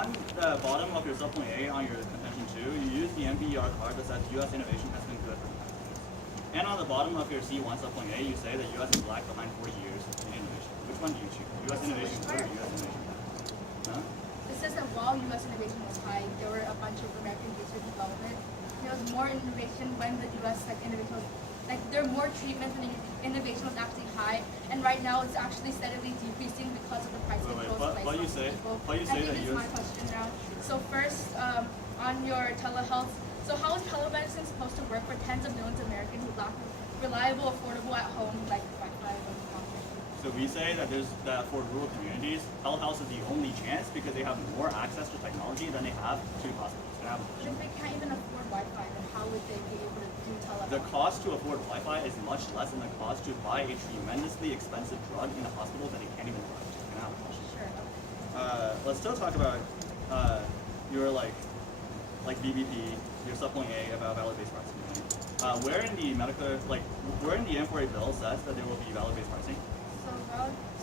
on the bottom of your subpoint A on your contention 2, you use the MBER card that says U.S. innovation has been good for the past years. And on the bottom of your C1 subpoint A, you say that U.S. is lag behind 40 years in innovation. Which one do you choose? U.S. innovation good or U.S. innovation bad? Huh? It says that while U.S. innovation was high, there were a bunch of American research and development. There was more innovation when the U.S. innovation was there were more treatments and innovation was actually high, and right now it's actually steadily decreasing because of the price controls placed on people. But you say that this is my question now. So first, on your telehealth, so how is telemedicine supposed to work for tens of millions of Americans who lack reliable, affordable at home like Wi-Fi and So we say that for rural communities, telehealth is the only chance because they have more access to technology than they have to hospitals. But if they can't even afford Wi-Fi, then how would they be able to do telehealth? The cost to afford Wi-Fi is much less than the cost to buy a tremendously expensive drug in a hospital that they can't even afford. Can I have a question? Sure. Let's still talk about your like BBP, your subpoint A about value-based pricing. Where in the M4A bill says that there will be value-based pricing?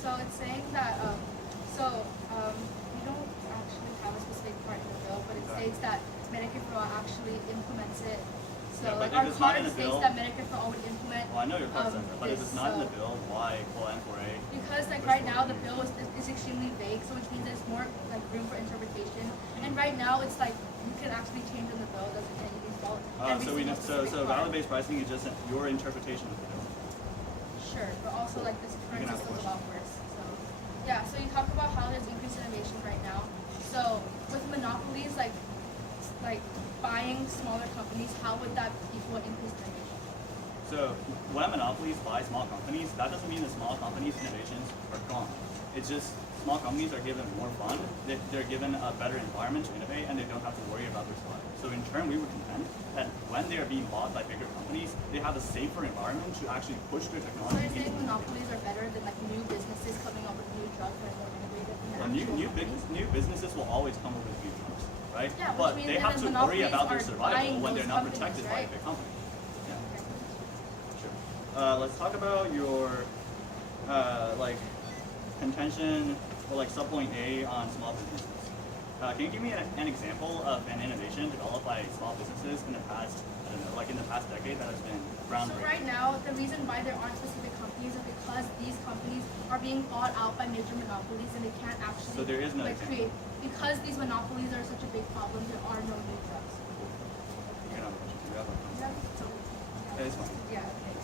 So it's saying that we don't actually have a specific part in the bill, but it states that Medicare for All actually implements it. So yeah, like our card states bill, that Medicare for All would implement. Well, I know your card says that, but if it's not in the bill, why call M4A? Because like right now the bill is extremely vague, so which means there's more like room for interpretation. And right now it's like you can actually change in the bill, doesn't anything fall. So value-based pricing is just your interpretation of the bill. Sure, but also like this current system is a lot worse. So yeah, so you talk about how there's increased innovation right now. So with monopolies like buying smaller companies, how would that equal increased innovation? So when monopolies buy small companies, that doesn't mean the small companies' innovations are gone. It's just small companies are given more fund, they're given a better environment to innovate, and they don't have to worry about their survival. So in turn, we would contend that when they are being bought by bigger companies, they have a safer environment to actually push their technology. So you're saying monopolies are better than like new businesses coming up with new drugs that are more innovative? New businesses will always come up with new drugs, right? Yeah, but they have to worry about their survival when they're not protected by a big company. Yeah. Okay. Sure. Let's talk about your contention or subpoint A on small businesses. Can you give me an example of an innovation developed by small businesses in the past, I don't know, like in the past decade that has been groundbreaking? So right now, the reason why there aren't specific companies is because these companies are being bought out by major monopolies and they can't actually So there is no create. Because these monopolies are such a big problem, there are no new drugs. You're not a question. You have a question. Yeah, so, Yeah, it's fine. yeah, okay.